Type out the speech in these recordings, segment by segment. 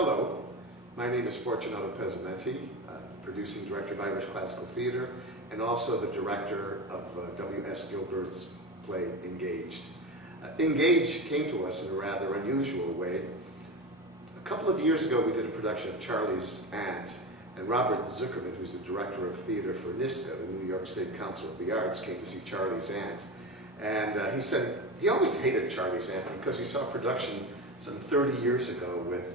Hello, my name is Fortunato Pezzimenti, producing director of Irish Classical Theatre and also the director of W.S. Gilbert's play Engaged. Engaged came to us in a rather unusual way. A couple of years ago we did a production of Charlie's Aunt, and Robert Zuckerman, who's the director of theatre for NISTA, the New York State Council of the Arts, came to see Charlie's Aunt. And he said he always hated Charlie's Aunt because he saw a production some 30 years ago with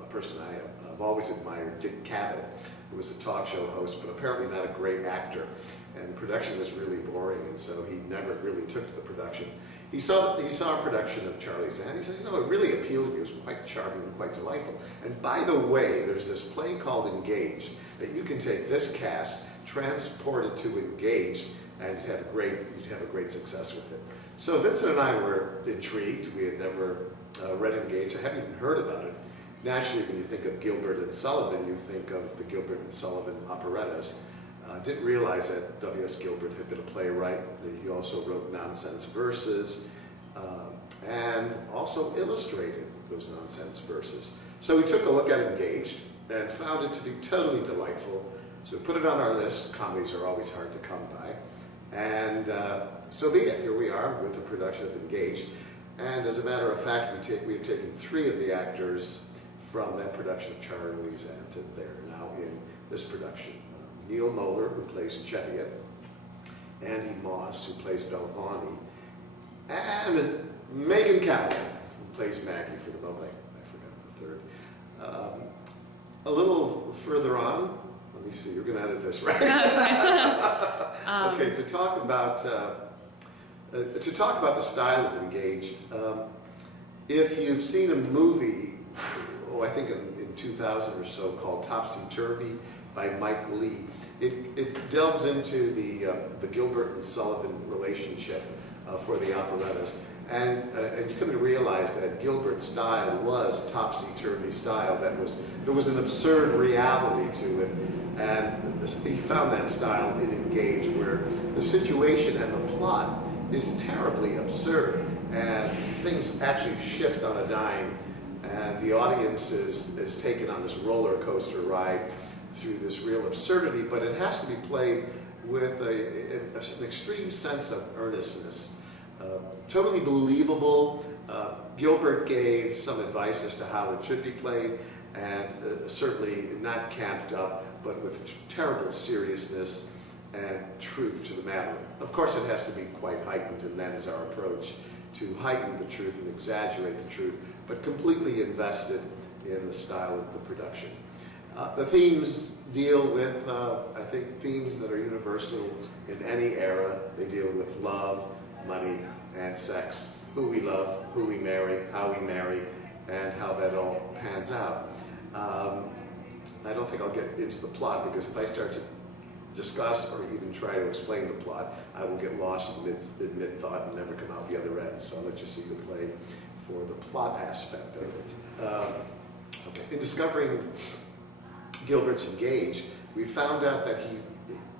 a person I've always admired, Dick Cavett, who was a talk show host, but apparently not a great actor. And the production was really boring, and so he never really took to the production. He saw a production of Charlie's Aunt. He said, you know, it really appealed to me. It was quite charming and quite delightful. And by the way, there's this play called Engaged that you can take this cast, transport it to Engaged, and you'd have a great success with it. So Vincent and I were intrigued. We had never read Engaged. I hadn't even heard about it. Naturally, when you think of Gilbert and Sullivan, you think of the Gilbert and Sullivan operettas. Didn't realize that W.S. Gilbert had been a playwright. He also wrote nonsense verses and also illustrated those nonsense verses. So we took a look at Engaged and found it to be totally delightful. So we put it on our list. Comedies are always hard to come by. And so be it. Here we are with the production of Engaged. And as a matter of fact, we have taken 3 of the actors from that production of Charlie's Aunt, and they're now in this production. Neil Moeller, who plays Cheviot, Andy Moss, who plays Belvani, and Megan Callahan, who plays Maggie for the moment. I forgot the third. A little further on, let me see, you're going to edit this, right? Okay, to talk about the style of Engaged, if you've seen a movie, I think in 2000 or so, called Topsy-Turvy by Mike Leigh, it delves into the Gilbert and Sullivan relationship for the operettas. And you come to realize that Gilbert's style was topsy-turvy style. There was an absurd reality to it. And he found that style in Engaged, where the situation and the plot is terribly absurd. And things actually shift on a dime. And the audience is taken on this roller coaster ride through this real absurdity, but it has to be played with an extreme sense of earnestness. Totally believable. Gilbert gave some advice as to how it should be played, and certainly not camped up, but with terrible seriousness and truth to the matter. Of course, it has to be quite heightened, and that is our approach, to heighten the truth and exaggerate the truth, but completely invested in the style of the production. The themes deal with, I think, themes that are universal in any era. They deal with love, money, and sex. Who we love, who we marry, how we marry, and how that all pans out. I don't think I'll get into the plot, because if I start to discuss or even try to explain the plot, I will get lost in mid-thought and never come out the other end. So I'll let you see the play for the plot aspect of it. Okay. In discovering Gilbert's Engaged, we found out that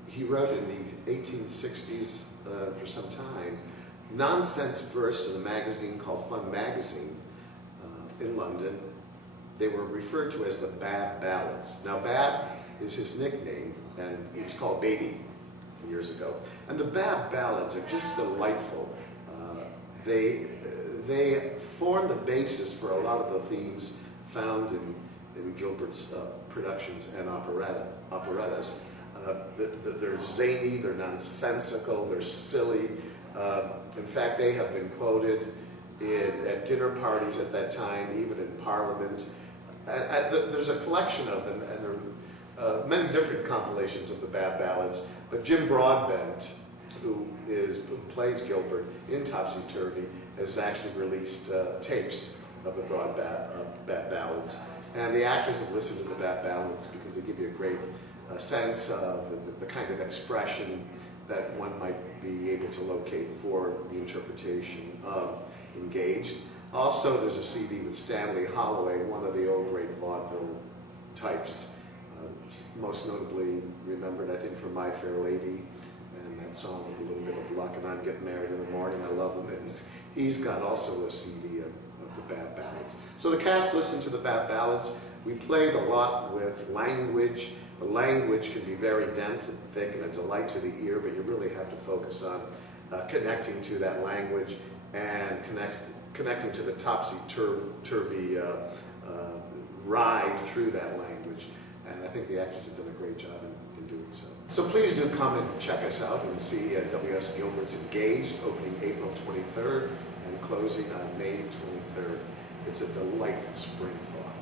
he wrote in the 1860s, for some time, nonsense verse in a magazine called Fun Magazine in London. They were referred to as the Bab Ballads. Now, Bab is his nickname, and he was called Baby years ago. And the Bab Ballads are just delightful. They form the basis for a lot of the themes found in Gilbert's productions and operettas. They're zany, they're nonsensical, they're silly. In fact, they have been quoted at dinner parties at that time, even in Parliament. There's a collection of them, and there are many different compilations of the Bab Ballads. But Jim Broadbent, who plays Gilbert in Topsy-Turvy, has actually released tapes of the Bab Ballads. And the actors have listened to the Bab Ballads because they give you a great sense of the kind of expression that one might be able to locate for the interpretation of Engaged. Also, there's a CD with Stanley Holloway, one of the old great vaudeville types, most notably remembered, I think, from My Fair Lady, and that song with a little bit of luck, and I'm Getting Married in the Morning. I love him, and he's got also a CD of the bad ballads. So the cast listened to the bad ballads. We played a lot with language. The language can be very dense and thick and a delight to the ear, but you really have to focus on connecting to that language and connecting to the topsy-turvy ride through that language. And I think the actors have done a great job in doing so. So please do come and check us out and see W.S. Gilbert's Engaged, opening April 23rd and closing on May 23rd. It's a delightful spring thought.